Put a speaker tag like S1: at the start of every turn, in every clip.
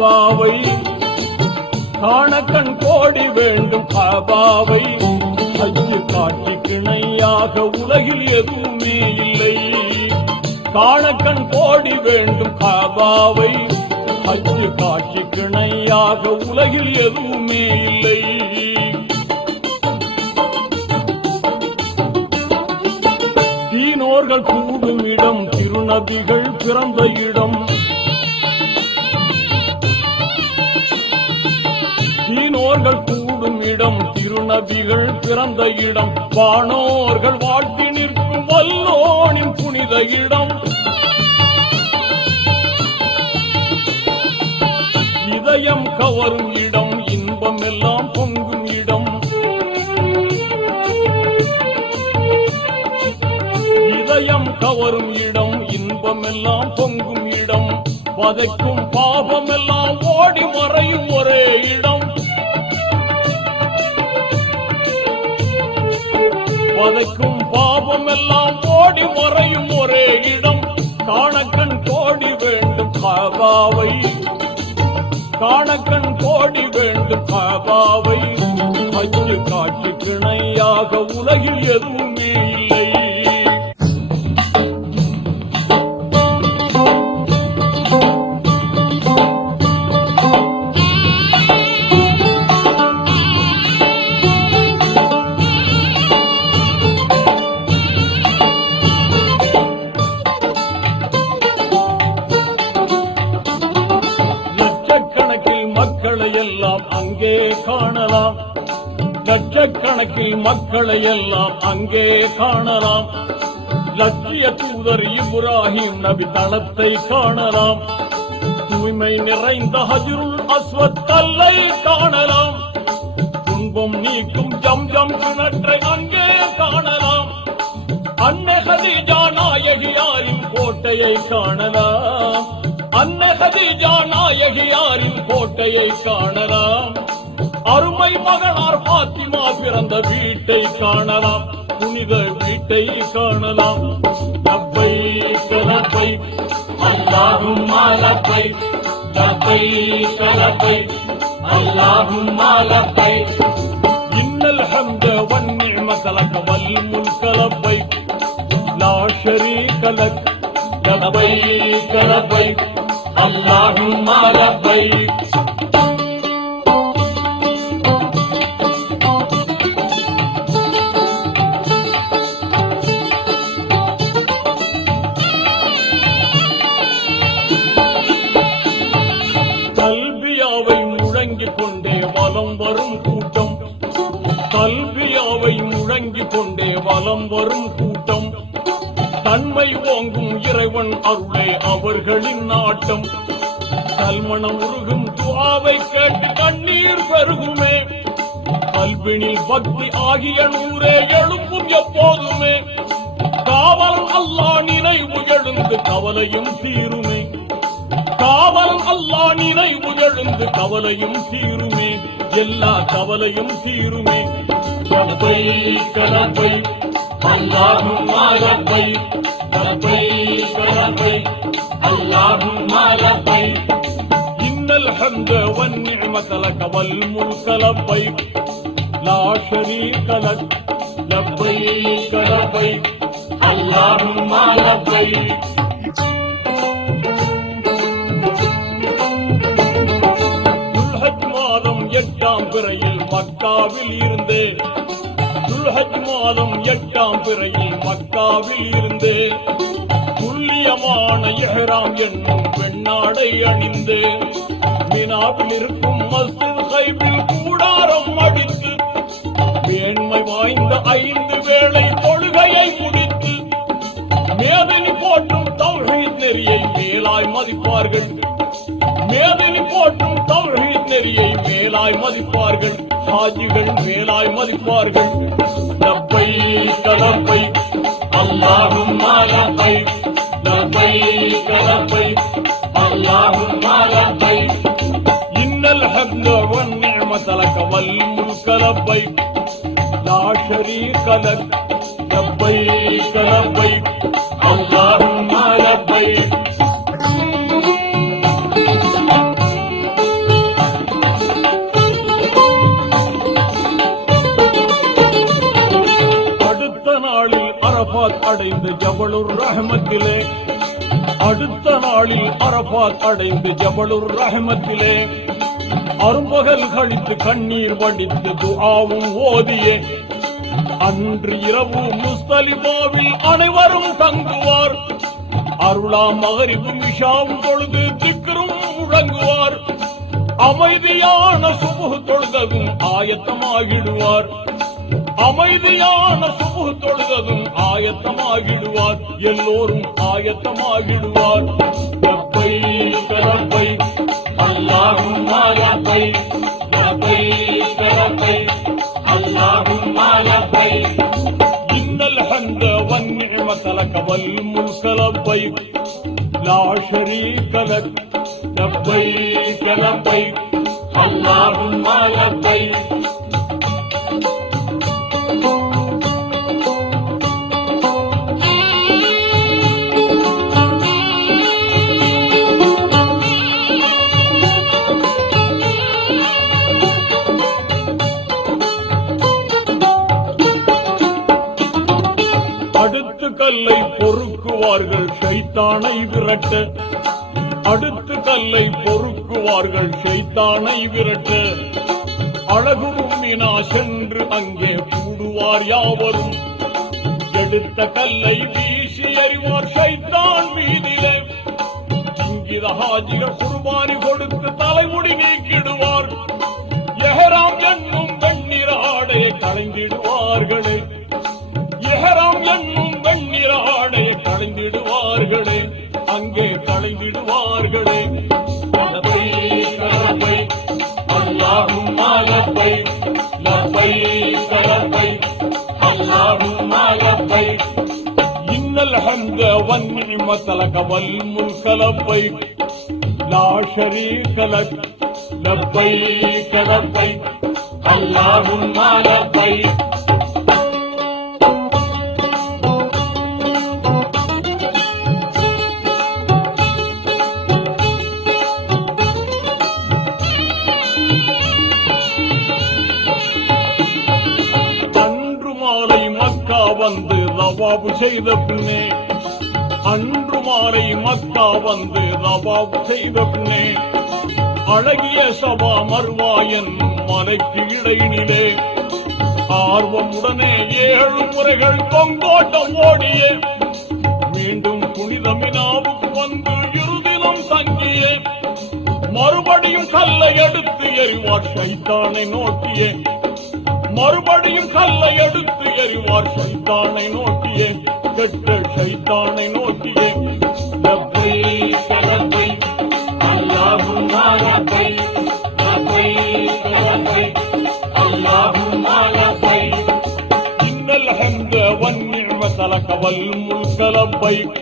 S1: வேண்டும் காண கண் கோடி வேண்டும் காபாவை அஞ்சு காட்சி கிணையாக உலகில் எதுவுமே இல்லை. காண கண் கோடி வேண்டும் காபாவை அஞ்சு காட்சி கிணையாக உலகில் எதுவுமே இல்லை. தீனோர்கள் கூடும் இடம் திருநபிகள் பிறந்த இடம். தீனோர்கள் கூடும் இடம் திருநபிகள் பிறந்த இடம். வானோர்கள் வாழ்த்தி நிற்கும் வல்லோனின் புனித இடம். இதயம் கவரும் இடம் இன்பம் எல்லாம் பொங்கும் இடம். இதயம் கவரும் இடம் இன்பம் எல்லாம் பொங்கும் இடம். பதைக்கும் பாபம் எல்லாம் ஓடி மறையும் ஒரே இடம். வதைக்கும் பாபம் எல்லாம் ஓடி மறையும் ஒரே இடம் காணக்கண் கோடி வேண்டும் காபாவை. காணக்கண் கோடி வேண்டும் காபாவை. அஞ்சு காட்சி கிணையாக உலகில் எதுவுமே இல்லை. லட்சக்கணக்கில் மக்களை எல்லாம் அங்கே காணலாம். லட்சிய தூதர் இப்ராஹிம் நபி தளத்தை காணலாம். தூய்மை நிறைந்த ஹஜருள் அஸ்வத்தல்லை காணலாம். துன்பம் நீக்கும் ஜம் ஜம் கிணற்றை அங்கே காணலாம். அன்னை ஹதீஜா நாயகியாரின் கோட்டையை காணலாம். அன்னை ஹதீஜா நாயகியாரின் கோட்டையை காணலாம். அருமை மகளார் பாத்திமா பிறந்த வீட்டை காணலாம். புனித வீட்டை காணலாம். டப்பை கலப்பை அல்லாஹும் மாலப்பை டப்பை கலப்பை அல்லாஹும் மாலப்பை. இன்னல் ஹம்த வன்னி மசலக வல் முன்கலப்பை லா ஷரீக லக் டப்பை கலப்பை. இந்தியாவை முழங்கிக் கொண்டே வலம் வரும் கூட்டம். தன்மை ஓங்கும் இறைவன் அருளே அவர்களின் நாட்டம் கல்மணம் உருகும் துவாவை கேட்டு கண்ணீர் பெருகுமே. கல்வினில் பக்தி ஆகிய நூறே எழுப்பும் எப்போதுமே. காவல் அல்லா நினைவு எழுந்து கவலையும் தீருமே. காவல் அல்லா நினைவு எழுந்து கவலையும் தீருமே. எல்லா கவலையும் தீருமே. ரப்பை கரப்பை அல்லாஹும் ரப்பை ரப்பை கரப்பை அல்லாஹும் ரப்பை إن الحمد والنعمة لك والملك لبيك لا شريك لك لبيك لبيك اللهم لبيك துல்ஹஜ் மாதம் எட்டாம் பிறையில் மக்காவில் இருந்து துல்ஹஜ் மாதம் எட்டாம் பிறையில் மக்காவில் இருந்து துல்லியமான இஹ்ராம் என்னும் பெண்ணாடை அணிந்து. மினாவில் இருக்கும் மஸ்ஜித் ஹைபில் கூடாரம் அடித்து மேன்மை வாய்ந்த ஐந்து வேளை தொழுகையை முடித்து மேதனி போட்டும் தௌஹீத் நெறியை மேலாய் மதிப்பார்கள். மேதனி போட்டும் தௌஹீத் நெறியை மேலாய் மதிப்பார்கள் ஹாஜிகள் மேலாய் மதிப்பார்கள் லப்பை கலப்பை அல்லாஹும் லப்பை லப்பை கலப்பை அல்லாஹும் லப்பை இன்னல் ஹம்த والنعمة لك والملك لبيك لا شريك لك لبيك لبيك اللهم لبيك ரஹமத்திலே. அடுத்த நாளில் அரபாத் அடைந்து ஜபலுர் ரஹமத்திலே. அரும்பகல் கழித்து கண்ணீர் வடித்து துஆவும் ஓதியே. அன்று இரவு முஸ்தலிபாவில் அனைவரும் தங்குவார். அருளா மகரிபு இஷாவும் பொழுது திக்கரும் முழங்குவார். அமைதியான சுபு தொழுதவும் ஆயத்தமாகிடுவார். அமைதியான சுபு தொழுததும் ஆயத்தமாகிடுவார். எல்லோரும் ஆயத்தமாகிடுவார். ரப்பை கரப்பை அல்லாஹும் மாலப்பை ரப்பை கரப்பை அல்லாஹும் மாலப்பை இன்னல் ஹந்த வன்னிம தலக வல் முல்கலப்பை லா ஷரீக லக். பொறுக்குவார்கள் சைத்தானை விரட்ட. அடுத்து கல்லை பொறுக்குவார்கள் சைத்தானை விரட்ட. அழகும் சென்று அங்கே கூடுவார் யாவரும். எடுத்த கல்லை வீசி அறிவார் சைத்தான் மீதிலே. இங்கித ஹாஜிகள் குர்பானி கொடுத்து தலைமுடி நீக்கிடுவார். الحمد والنعمة لك والملك لبيك لا شريك لك لبيك لبيك اللهم لبيك அன்று மாலை மக்கா வந்து ரவாபு செய்த பின்னே அன்று மாலை மக்கா வந்து ரவாபு செய்த பின்னே அழகிய சபா மர்வா மலைக்கு இடையினிலே. ஆர்வமுடனே ஏழு முறைகள் தொங்கோட்டம் ஓடிய. மீண்டும் புனிதமினாவுக்கு வந்து இருதினம் தங்கிய. மறுபடியும் கல்லை எடுத்து எறிவார் கைத்தானை நோக்கியே. மறுபடியும் கல்லை எடுத்து எறிவார் சைத்தானை நோக்கியே கெட்ட சைத்தானை நோக்கியே லப்பை லப்பை அல்லாஹும் லப்பை லப்பை லப்பை அல்லாஹும் லப்பை إن الحمد والنعمة لك والملك لبيك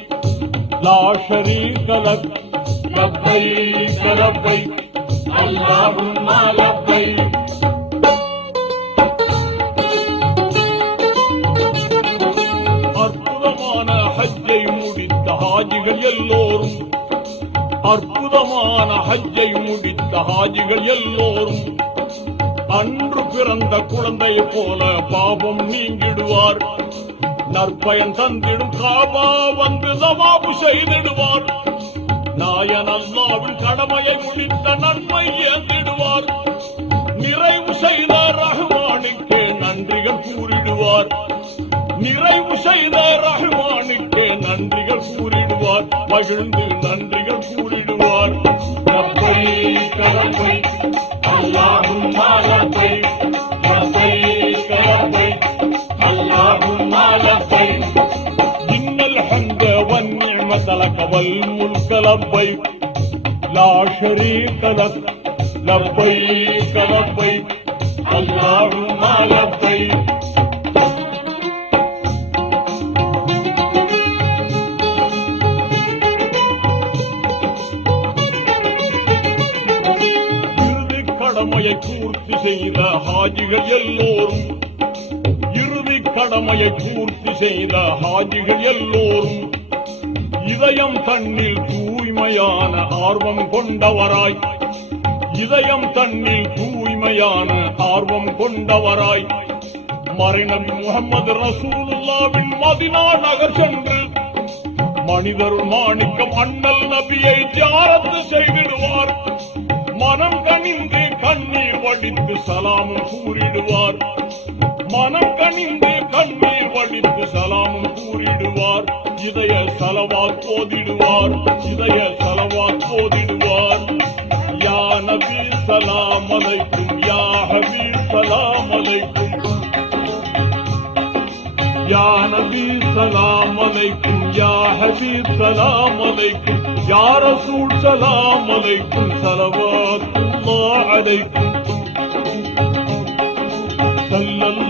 S1: لا شريك لك لبيك لبيك اللهم لبيك அற்புதமான ஹஜ்ஜை முடித்த ஹாஜிகள் எல்லோரும் அன்று பிறந்த குழந்தை போல பாவம் நீங்கிடுவார். நற்பயன் தந்திடும் காபா வந்து சமாபு செய்திடுவார். நாயன் அல்லாவின் கடமையை முடித்த நன்மை ஏந்திடுவார். நிறைவு செய்த ரஹ்மானுக்கு நன்றிகள் கூறிடுவார். நிறைவு செய்த ரஹ்மானுக்கு நன்றிகள் கூறிடுவார். மகிழ்ந்து நன்றி لك والملك لبيك لا شريك لك لبيك لبيك اللهم لبيك இறுதி கடமையை பூர்த்தி செய்த ஹாஜிகள் எல்லோரும் இறுதி கடமையை பூர்த்தி செய்த ஹாஜிகள் எல்லோரும் இதயம் தன்னில் தூய்மையான ஆர்வம் கொண்டவராய். இதயம் தன்னில் தூய்மையான ஆர்வம் கொண்டவராய். மறைநபி முகமது ரசூலுல்லாவின் மதினா நகர் சென்று மனிதர் மாணிக்கம் அண்ணல் நபியை தியாரத்து செய்திடுவார். மனம் கனிந்து கண்ணீர் வடித்து சலாமும் கூறிடுவார். மனம் கனிந்து கண்ணீர் வடித்து சலாமும் கூறிடுவார் இதய சலவாத் போதிடுவார் இதய சலவாத் போதிடுவார் யா நபி சலாம் அலைக்கும் யா ஹபீப் சலாம் அலைக்கும். யா நபி சலாம் அலைக்கும் யா ஹபீப் சலாம் அலைக்கும். யா ரசூல் சலாம் அலைக்கும் சலவாத்துல்லாஹ் அலைக்கும்.